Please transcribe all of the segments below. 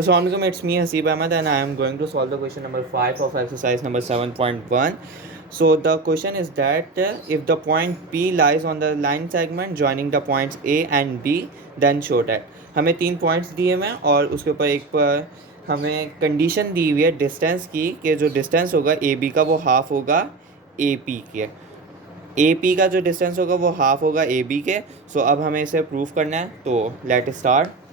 Assalamualaikum, it's me Hasib Ahmed and I am going to solve the question number 5 of exercise number 7.1. So the question is that if the point P lies on the line segment joining the points A and B, then show that. हमें 3 points दिए हुए हैं और उसके ऊपर एक पर हमें कंडीशन दी हुई है डिस्टेंस की कि जो डिस्टेंस होगा ए बी का वो हाफ होगा ए पी के। ए पी का जो डिस्टेंस होगा वो हाफ होगा ए बी के। सो अब हमें इसे प्रूव करना है, तो let start.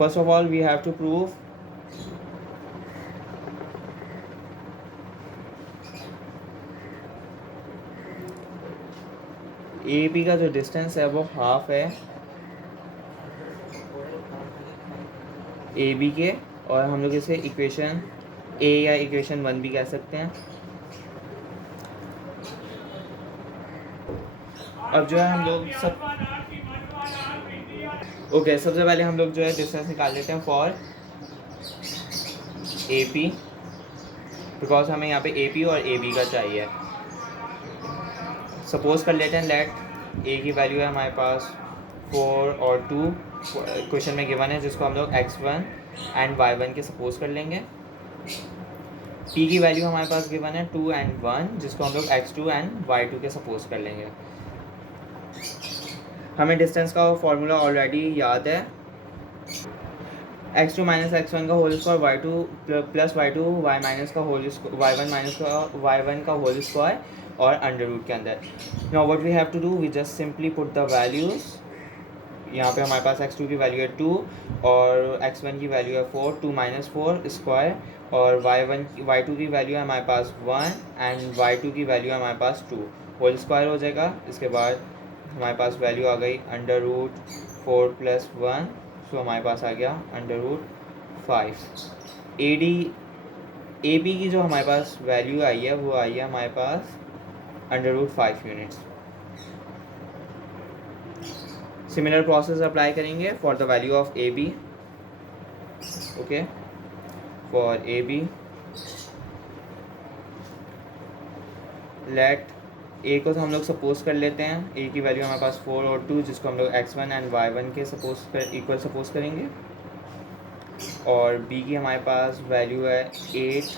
First of all, we have to prove A B का जो डिस्टेंस है वो हाफ है ए बी के, और हम लोग इसे इक्वेशन ए या इक्वेशन 1 भी कह सकते हैं। अब जो है हम लोग सबसे पहले हम लोग जो है डिस्टेंस निकाल लेते हैं फॉर ए पी, बिकॉज हमें यहाँ पे ए पी और ए बी का चाहिए। सपोज कर लेते हैं लेट ए की वैल्यू है हमारे पास 4 और 2 क्वेश्चन में गिवन है, जिसको हम लोग x1 एंड y1 के सपोज कर लेंगे। p की वैल्यू हमारे पास गिवन है 2 एंड 1, जिसको हम लोग x2 एंड y2 के सपोज कर लेंगे। हमें डिस्टेंस का फॉर्मूला ऑलरेडी याद है, x2 माइनस x1 का whole square y2 plus y2 y minus का होल y1 माइनस का y1 का होल स्क्वायर और अंडर रूट के अंदर। Now what we have to do, we just simply put the values. यहाँ पे हमारे पास x2 की वैल्यू है 2 और x1 की वैल्यू है 4, 2 माइनस 4 स्क्वायर, और y2 की वैल्यू है हमारे पास 1 एंड y2 की वैल्यू है हमारे पास 2, होल स्क्वायर हो जाएगा। इसके बाद हमारे पास वैल्यू आ गई अंडर रूट 4 प्लस 1, सो हमारे पास आ गया अंडर रूट 5। ए बी की जो हमारे पास वैल्यू आई है वो आई है हमारे पास under root 5 units. Similar process apply करेंगे for the value of A B. Okay, for A B let A को तो हम लोग सपोज कर लेते हैं, ए की वैल्यू हमारे पास 4 और 2, जिसको हम लोग x1 एंड y1 के इक्वल सपोज करेंगे, और बी की हमारे पास वैल्यू है 8,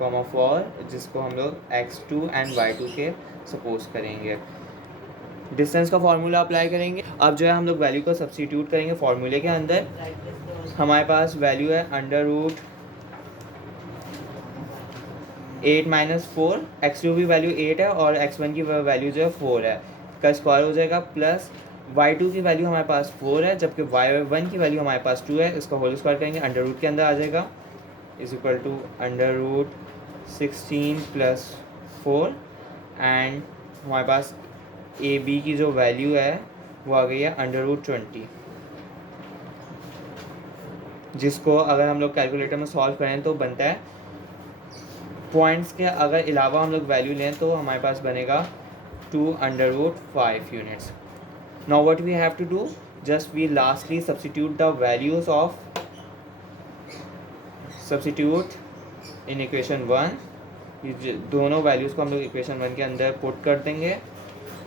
4, जिसको हम लोग x2 एंड y2 के सपोज करेंगे। डिस्टेंस का फॉर्मूला अप्लाई करेंगे। अब जो है हम लोग वैल्यू को सब्स्टिट्यूट करेंगे फॉर्मूले के अंदर। हमारे पास वैल्यू है अंडर रूट 8 माइनस 4, x2 की वैल्यू 8 है और x1 की वैल्यू जो है 4 है, का स्क्वायर हो जाएगा, प्लस y2 की वैल्यू हमारे पास 4 है जबकि y1 की वैल्यू हमारे पास 2 है, इसका होल स्क्वायर करेंगे, अंडर रूट के अंदर आ जाएगा, is equal to under root 16 plus 4, and हमारे पास ए बी की जो वैल्यू है वो आ गई है अंडर रूट 20, जिसको अगर हम लोग कैलकुलेटर में सॉल्व करें तो बनता है पॉइंट्स के अगर अलावा हम लोग वैल्यू लें तो हमारे पास बनेगा 2 under root 5 units. Now what we have to do, just we lastly substitute the values of substitute in equation 1। ये दोनों वैल्यूज़ को हम लोग इक्वेशन 1 के अंदर पुट कर देंगे।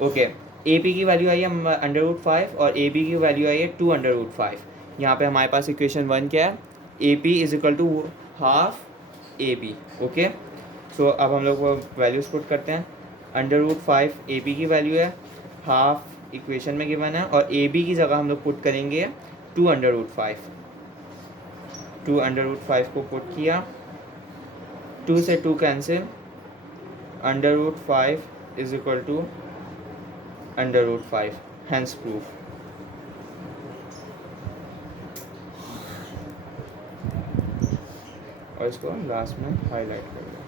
ओके, ए पी की वैल्यू आई है अंडर रूट 5 और ए बी की वैल्यू आई है 2 अंडर रूट 5। यहाँ पे हमारे पास इक्वेशन 1 क्या है, A P is equal to half A B. Okay, so अब हम लोग वो वैल्यूज़ पुट करते हैं। अंडर रूट 5 ए बी की वैल्यू है, हाफ इक्वेशन में गिवन है, और ए बी की जगह हम लोग पुट करेंगे 2 अंडर रूट 5। 2 अंडर रूट 5 को पुट किया, 2 से 2 cancel, under root 5 is equal to under root 5, hence proof. और इसको लास्ट में हाईलाइट करेंगे।